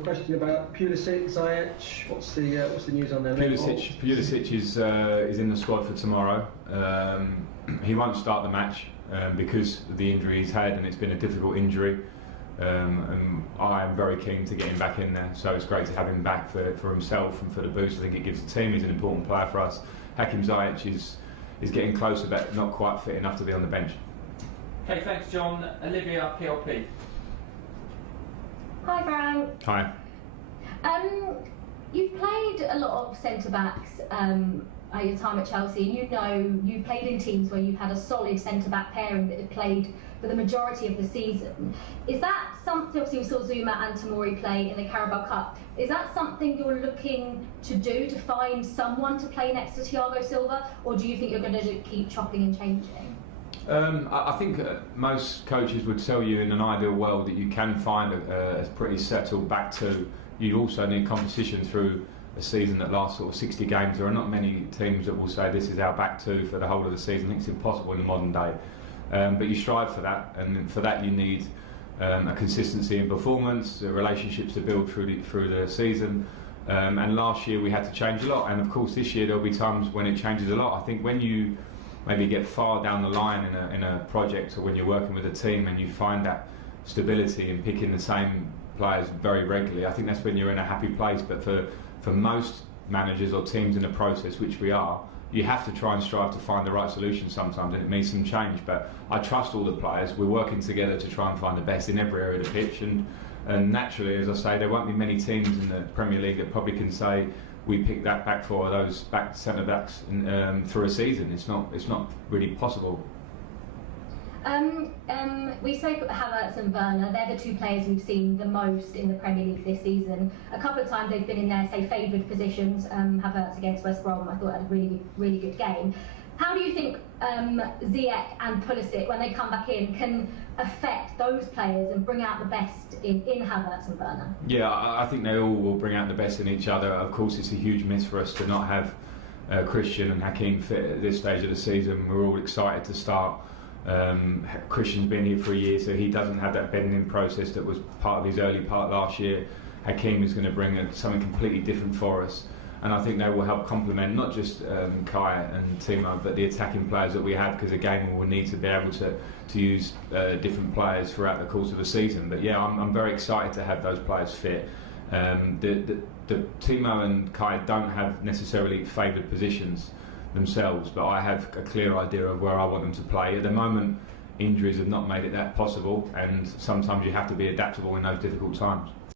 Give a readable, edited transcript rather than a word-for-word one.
Question about Pulisic, Ziyech. What's the news on them? Pulisic is in the squad for tomorrow. He won't start the match because of the injury he's had, and it's been a difficult injury. And I am very keen to get him back in there. So it's great to have him back for himself and for the boost I think it gives the team. He's an important player for us. Hakim Ziyech is getting closer, but not quite fit enough to be on the bench. Okay, thanks, John. Olivia, PLP. Hi, Frank. Hi. You've played a lot of centre-backs at your time at Chelsea, and you've played in teams where you've had a solid centre-back pairing that have played for the majority of the season. Is that something, obviously we saw Zuma and Tomori play in the Carabao Cup, is that something you're looking to do, to find someone to play next to Thiago Silva, or do you think you're going to keep chopping and changing? I think most coaches would tell you in an ideal world that you can find a pretty settled back two. You also need competition through a season that lasts sort of 60 games. There are not many teams that will say this is our back two for the whole of the season. I think it's impossible in the modern day. But you strive for that, and for that you need a consistency in performance, relationships to build through the season. And last year we had to change a lot, and of course this year there'll be times when it changes a lot. I think when you maybe get far down the line in a project, or when you're working with a team and you find that stability in picking the same players very regularly, I think that's when you're in a happy place. But for most managers or teams in the process, which we are, you have to try and strive to find the right solution sometimes, and it needs some change. But I trust all the players. We're working together to try and find the best in every area of the pitch, and naturally, as I say, there won't be many teams in the Premier League that probably can say we picked that back four of those back centre backs for a season. It's not really possible. We spoke about Havertz and Werner. They're the two players we've seen the most in the Premier League this season. A couple of times they've been in their, say, favoured positions. Havertz against West Brom, I thought had a really good game. How do you think Ziyech and Pulisic, when they come back in, can affect those players and bring out the best in Havertz and Werner? Yeah, I think they all will bring out the best in each other. Of course, it's a huge miss for us to not have Christian and Hakim fit at this stage of the season. We're all excited to start. Christian's been here for a year, so he doesn't have that bedding process that was part of his early part last year. Hakim is going to bring something completely different for us, and I think they will help complement not just Kai and Timo, but the attacking players that we have, because again we will need to be able to use different players throughout the course of a season. But yeah, I'm very excited to have those players fit. The Timo and Kai don't have necessarily favoured positions themselves, but I have a clear idea of where I want them to play. At the moment, injuries have not made it that possible, and sometimes you have to be adaptable in those difficult times.